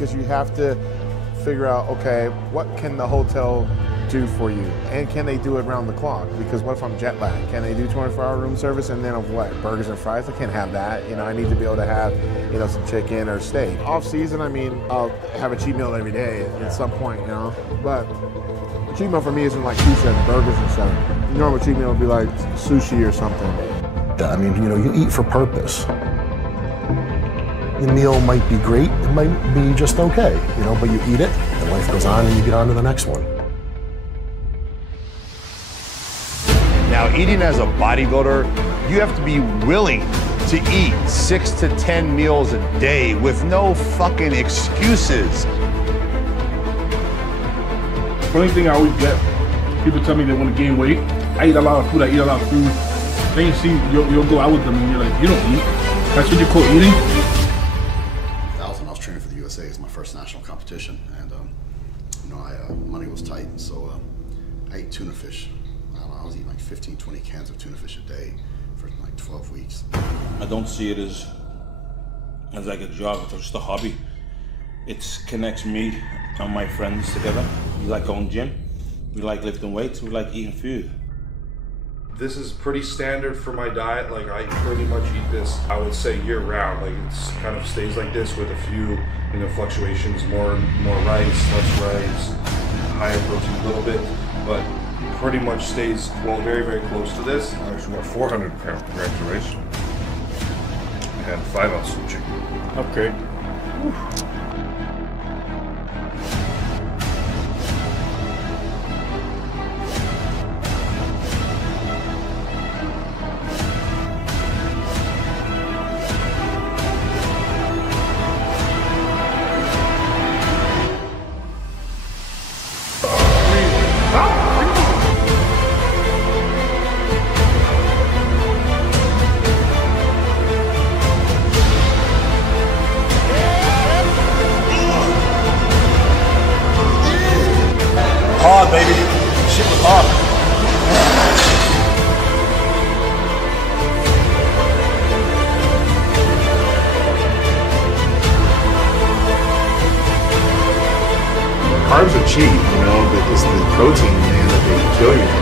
because you have to figure out, okay, what can the hotel do for you? And can they do it around the clock? Because what if I'm jet lagged? Can they do 24-hour room service and then of what? Burgers and fries? I can't have that. You know, I need to be able to have, you know, some chicken or steak. Off season, I mean, I'll have a cheat meal every day at some point, you know? But a cheat meal for me isn't like pizza and burgers and stuff. Normal cheat meal would be like sushi or something. I mean, you know, you eat for purpose. The meal might be great, it might be just okay, you know, but you eat it, and life goes on, and you get on to the next one. Now, eating as a bodybuilder, you have to be willing to eat 6 to 10 meals a day with no fucking excuses. Funny thing I always get, people tell me they want to gain weight. I eat a lot of food, I eat a lot of food. Then you see, you'll go out with them and you're like, you don't eat. That's what you call eating? I was training for the USA. It's my first national competition, and you know, money was tight, so I ate tuna fish. I was eating like 15, 20 cans of tuna fish a day for like 12 weeks. I don't see it as like a job, it's just a hobby. It connects me and my friends together. We like going gym, we like lifting weights, we like eating food. This is pretty standard for my diet. Like, I pretty much eat this, I would say, year round. Like, it's kind of stays like this with a few, you know, fluctuations, more rice, less rice, higher protein a little bit, but pretty much stays, well, very, very close to this. Actually, about 400 grams of rice and 5 ounces of chicken. Okay. Whew. Hard, baby. Shit was hard. Carbs are cheap, you know, but it's the protein, man, that they kill you from.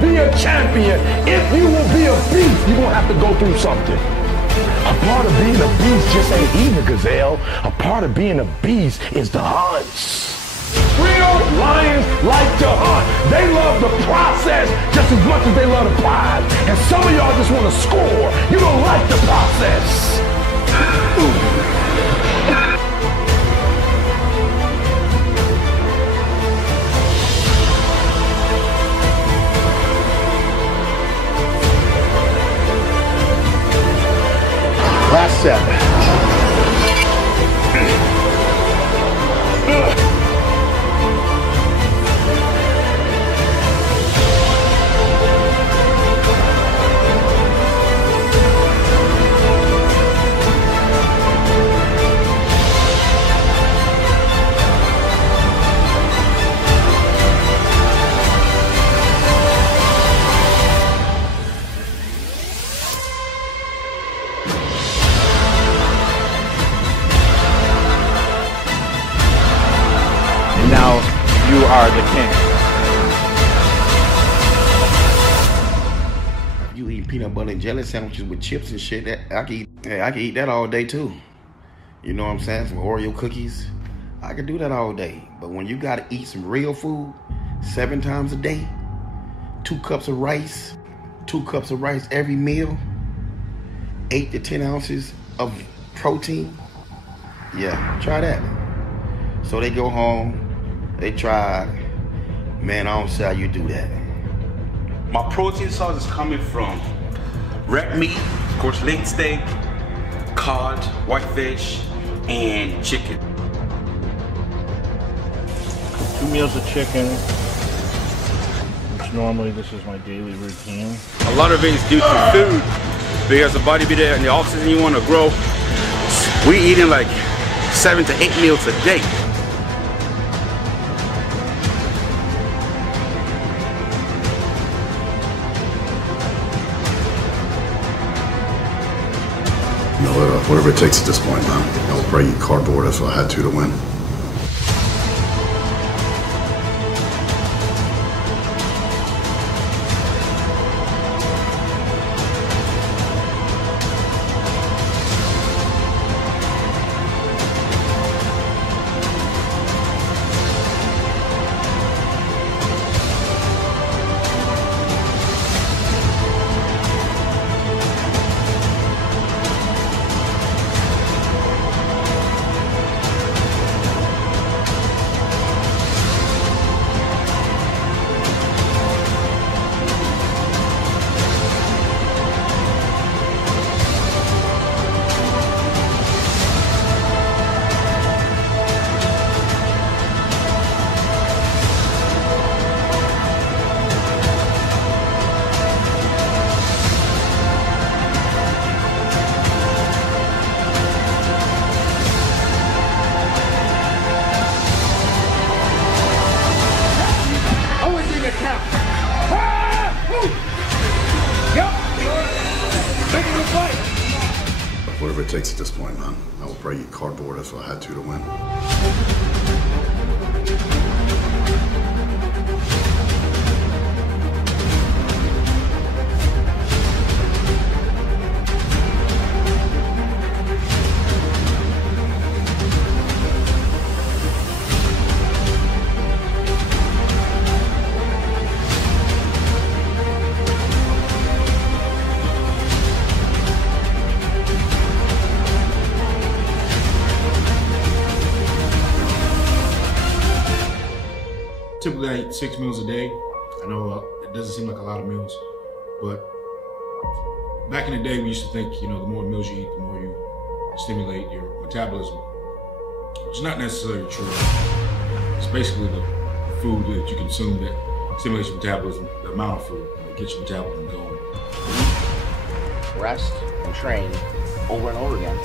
Be a champion. If you will be a beast, you're gonna have to go through something. A part of being a beast just ain't eating a gazelle. A part of being a beast is the hunts. Real lions like to hunt. They love the process just as much as they love the prize. And some of y'all just want to score. You don't like the process. Last set. Now you are the king. You eat peanut butter and jelly sandwiches with chips and shit. I can eat that all day too. You know what I'm saying? Some Oreo cookies. I can do that all day. But when you gotta eat some real food 7 times a day, 2 cups of rice every meal, 8 to 10 ounces of protein. Yeah, try that. So they go home. They try, man, I don't see how you do that. My protein source is coming from red meat, of course, leg steak, cod, whitefish, and chicken. 2 meals of chicken, which normally this is my daily routine. A lot of it is due to food. Because a bodybuilder in the off season, you want to grow. We eating like 7 to 8 meals a day. You know, whatever it takes at this point, man. I would probably eat cardboard if I had to win. Whatever it takes at this point, man. I would probably eat cardboard if I had to win. Typically, I eat 6 meals a day. I know it doesn't seem like a lot of meals, but back in the day, we used to think, you know, the more meals you eat, the more you stimulate your metabolism. It's not necessarily true. It's basically the food that you consume that stimulates your metabolism, the amount of food that gets your metabolism going. Rest and train over and over again.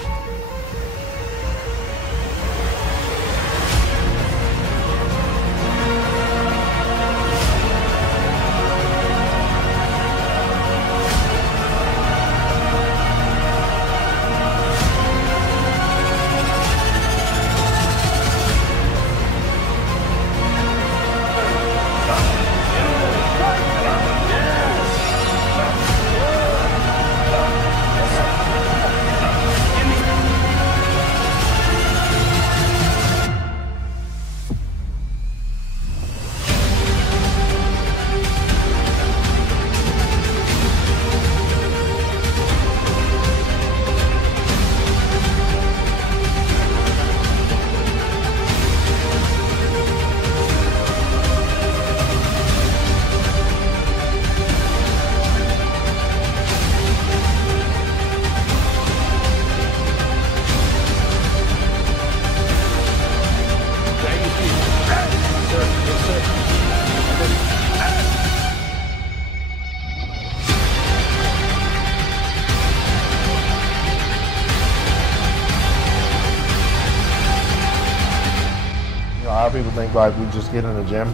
A lot of people think like we just get in the gym,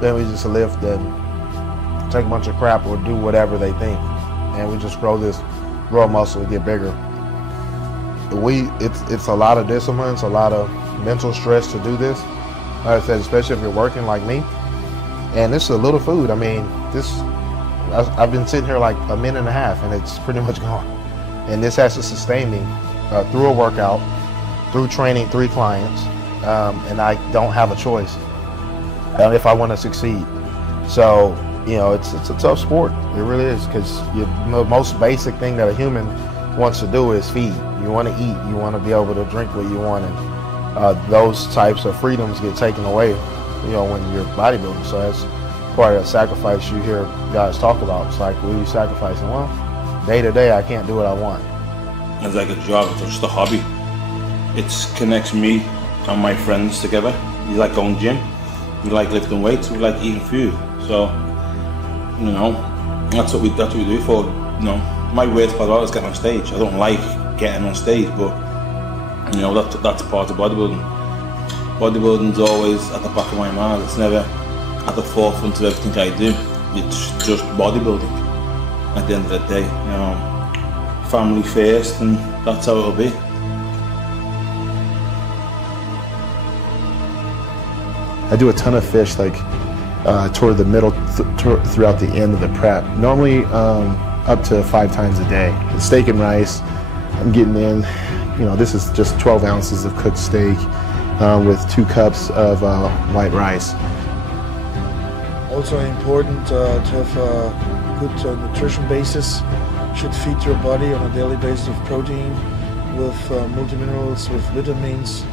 then we just lift and take a bunch of crap or do whatever they think, and we just grow muscle and get bigger. It's a lot of discipline, it's a lot of mental stress to do this. Like I said, especially if you're working like me, and this is a little food. I mean, I've been sitting here like a minute and a half, and it's pretty much gone. And this has to sustain me through a workout, through training 3 clients. And I don't have a choice if I want to succeed. So, you know, it's a tough sport. It really is, because the most basic thing that a human wants to do is feed. You want to eat. You want to be able to drink what you want, and those types of freedoms get taken away, you know, when you're bodybuilding. So that's part of that sacrifice you hear guys talk about. It's like, what are you sacrificing? Well, day to day, I can't do what I want. It's like a job. It's just a hobby. It connects me and my friends together. We like going gym, we like lifting weights, we like eating food. So, you know, that's what we do for, you know, My worst part about it is getting on stage. I don't like getting on stage, but you know, that's part of bodybuilding. Bodybuilding's always at the back of my mind. It's never at the forefront of everything I do. It's just bodybuilding. At the end of the day, you know, family first, and that's how it'll be. I do a ton of fish, like toward the middle, throughout the end of the prep. Normally up to 5 times a day. The steak and rice, I'm getting in, you know, this is just 12 ounces of cooked steak with 2 cups of white rice. Also important to have a good nutrition basis. Should feed your body on a daily basis with protein, with multiminerals, with vitamins.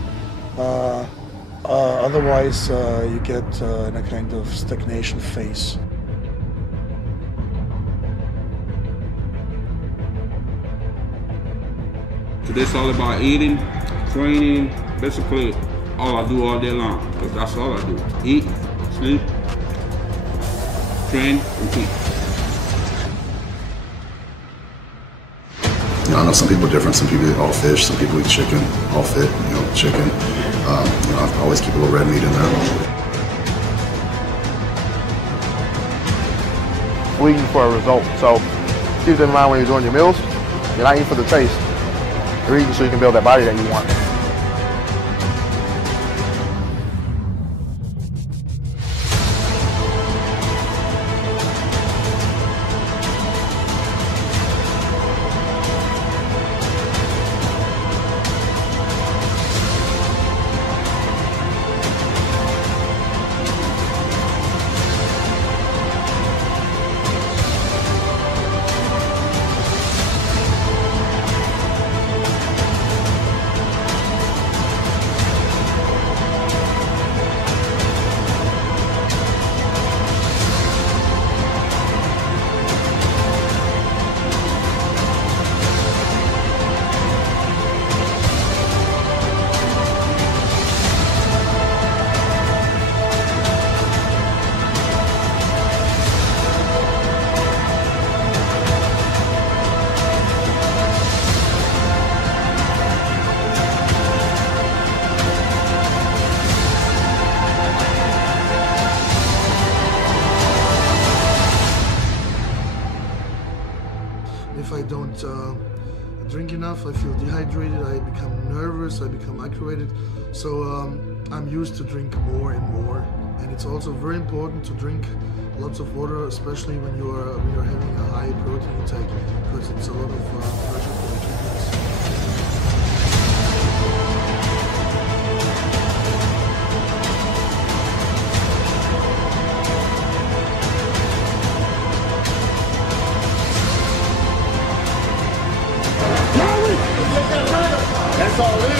Otherwise, you get in a kind of stagnation phase. It's all about eating, training, basically all I do all day long, because that's all I do. Eat, sleep, train, and eat. You know, I know some people are different. Some people eat all fish, some people eat chicken, all fit, you know, chicken. You know, I always keep a little red meat in there. We're eating for a result. So keep that in mind when you're doing your meals. You're not eating for the taste. You're eating so you can build that body that you want. If I don't drink enough, I feel dehydrated, I become nervous, I become aggravated. So I'm used to drink more and more. And it's also very important to drink lots of water, especially when you're having a high protein intake, because it's a lot of pressure for the kidneys. That's all it is.